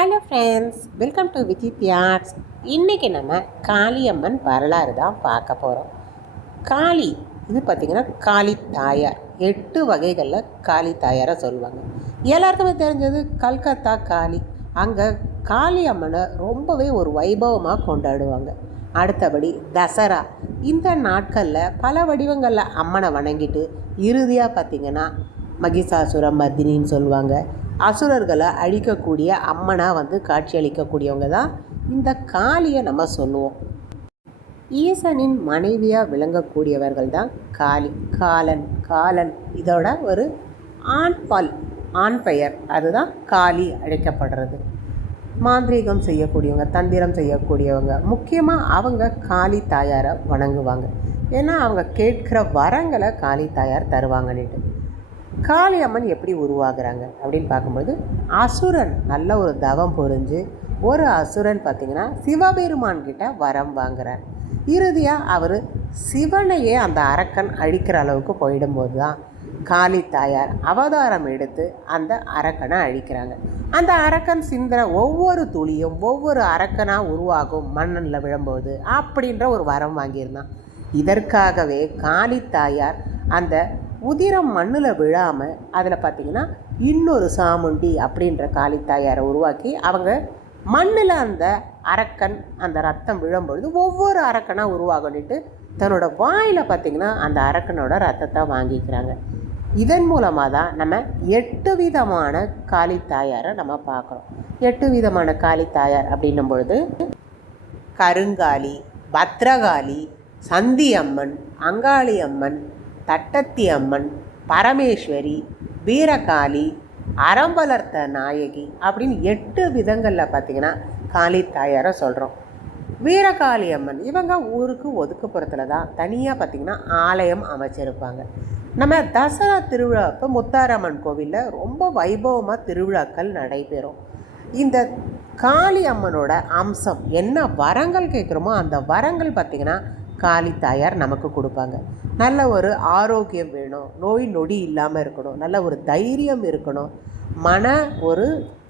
Hello friends welcome to Vijith yards இன்றைக்கி நம்ம காளியம்மன் வரலாறு தான் பார்க்க போகிறோம் காளி இது பார்த்திங்கன்னா காளி தாயார். எட்டு வகைகளில் காளி தாயாரை சொல்லுவாங்க. எல்லாருக்குமே தெரிஞ்சது கல்கத்தா காளி. அங்கே காளி அம்மனை ரொம்பவே ஒரு வைபவமாக கொண்டாடுவாங்க. அடுத்தபடி தசரா. இந்த நாட்களில் பல வடிவங்களில் அம்மனை வணங்கிட்டு இறுதியாக பார்த்திங்கன்னா மகிஷாசுர மர்தினின்னு சொல்லுவாங்க. அசுரர்களை அழிக்கக்கூடிய அம்மனாக வந்து காட்சி அளிக்கக்கூடியவங்க தான் இந்த காளியை நம்ம சொல்லுவோம். ஈசனின் மனைவியாக விளங்கக்கூடியவர்கள் தான் காளி காலன் காலன். இதோட ஒரு ஆண் பல் ஆண் பெயர். அதுதான் காளி அழைக்கப்படுறது. மாந்திரீகம் செய்யக்கூடியவங்க தந்திரம் செய்யக்கூடியவங்க. முக்கியமாக அவங்க காளி தாயாரை வணங்குவாங்க. ஏன்னா அவங்க கேட்குற வரங்களை காளி தாயார் தருவாங்கன்னுட்டு. காளி அம்மன் எப்படி உருவாகிறாங்க அப்படின்னு பார்க்கும்போது அசுரன் நல்ல ஒரு தவம் புரிஞ்சு ஒரு அசுரன் பார்த்திங்கன்னா சிவபெருமான் கிட்ட வரம் வாங்குறார். இறுதியாக அவர் சிவனையே அந்த அரக்கன் அழிக்கிற அளவுக்கு போயிடும்போது தான் காளி தாயார் அவதாரம் எடுத்து அந்த அரக்கனை அழிக்கிறாங்க. அந்த அரக்கன் சிந்திர ஒவ்வொரு துளியும் ஒவ்வொரு அரக்கனாக உருவாகும் மண்ணில் விழும்போது அப்படின்ற ஒரு வரம் வாங்கியிருந்தான். இதற்காகவே காளி தாயார் அந்த உதிரம் மண்ணில் விழாமல் அதில் பார்த்திங்கன்னா இன்னொரு சாமுண்டி அப்படின்ற காளித்தாயாரை உருவாக்கி அவங்க மண்ணில் அந்த அரக்கன் அந்த ரத்தம் விழும்பொழுது ஒவ்வொரு அரக்கனாக உருவாகணுட்டு தன்னோட வாயில் பார்த்திங்கன்னா அந்த அரக்கனோட ரத்தத்தை வாங்கிக்கிறாங்க. இதன் மூலமாக தான் நம்ம எட்டு விதமான காளித்தாயாரை நம்ம பார்க்குறோம் எட்டு விதமான காளித்தாயார் அப்படின்னும் பொழுது கருங்காலி பத்ரகாளி சந்தி அம்மன் அங்காளி அம்மன் தட்டத்தி அம்மன் பரமேஸ்வரி வீரகாளி அறம்பலர்த்த நாயகி அப்படின்னு எட்டு விதங்களில் பார்த்திங்கன்னா காளி தாயாரை சொல்கிறோம் வீரகாளி அம்மன் இவங்க ஊருக்கு ஒதுக்குப்புறத்தில் தான் தனியாக பார்த்திங்கன்னா ஆலயம் அமைச்சிருப்பாங்க. நம்ம தசரா திருவிழா இப்போ முத்தாரம்மன் கோவிலில் ரொம்ப வைபவமாக திருவிழாக்கள் நடைபெறும். இந்த காளி அம்மனோட அம்சம் என்ன வரங்கள் கேட்குறோமோ அந்த வரங்கள் பார்த்திங்கன்னா காளி தாயார் நமக்கு கொடுப்பாங்க. நல்ல ஒரு ஆரோக்கியம் வேணும். நோய் நொடி இல்லாமல் இருக்கணும். நல்ல ஒரு தைரியம் இருக்கணும். மன ஒரு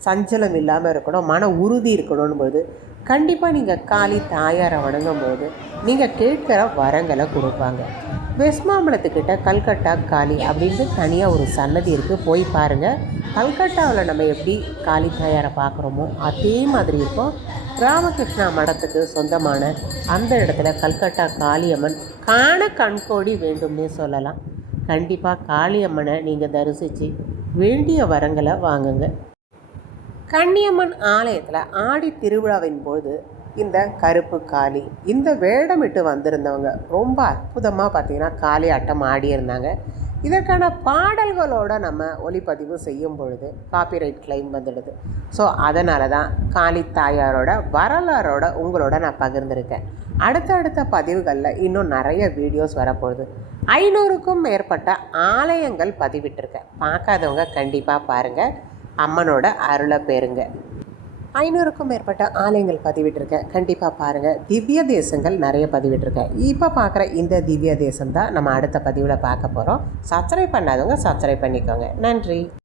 சஞ்சலம் இல்லாமல் இருக்கணும். மன உறுதி இருக்கணும் போது கண்டிப்பாக நீங்கள் காளி தாயாரை வணங்கும் போது நீங்கள் கேட்குற வரங்களை கொடுப்பாங்க. வெஸ்ட் மாம்பலத்துக்கிட்ட கல்கட்டா காளி அப்படின்ட்டு தனியாக ஒரு சன்னதி இருக்குது போய் பாருங்கள் கல்கட்டாவில் நம்ம எப்படி காளி தாயாரை பார்க்குறோமோ அதே மாதிரி இருக்கும். ராமகிருஷ்ணா மடத்துக்கு சொந்தமான அந்த இடத்துல கல்கட்டா காளியம்மன் காண கண்கோடி வேண்டும்னே சொல்லலாம். கண்டிப்பாக காளியம்மனை நீங்கள் தரிசித்து வேண்டிய வரங்களை வாங்குங்க. கன்னியம்மன் ஆலயத்தில் ஆடி திருவிழாவின் போது இந்த கருப்பு காளி இந்த வேடமிட்டு வந்திருந்தவங்க ரொம்ப அற்புதமாக பார்த்திங்கன்னா காளி ஆட்டம் ஆடியிருந்தாங்க இதற்கான பாடல்களோட நம்ம ஒளிப்பதிவு செய்யும் பொழுது காப்பிரைட் கிளைம் வந்துடுது. ஸோ அதனால தான் காளி தாயாரோட வரலாறோட உங்களோட நான் பகிர்ந்திருக்கேன். அடுத்தடுத்த பதிவுகளில் இன்னும் நிறைய வீடியோஸ் வரப்போகுது. ஐநூறுக்கும் மேற்பட்ட ஆலயங்கள் பதிவிட்டிருக்கேன். பார்க்காதவங்க கண்டிப்பாக பாருங்கள் அம்மனோட அருளை பெறுங்க. ஐநூறுக்கும் மேற்பட்ட ஆலயங்கள் பதிவிட்டிருக்கேன். கண்டிப்பாக பாருங்கள் திவ்ய தேசங்கள் நிறைய பதிவிட்டிருக்கேன். இப்போ பார்க்குற இந்த திவ்ய தேசம் தான் நம்ம அடுத்த பதிவில் பார்க்க போகிறோம் சப்ஸ்கிரைப் பண்ணாதவங்க சப்ஸ்கிரைப் பண்ணிக்கோங்க. நன்றி.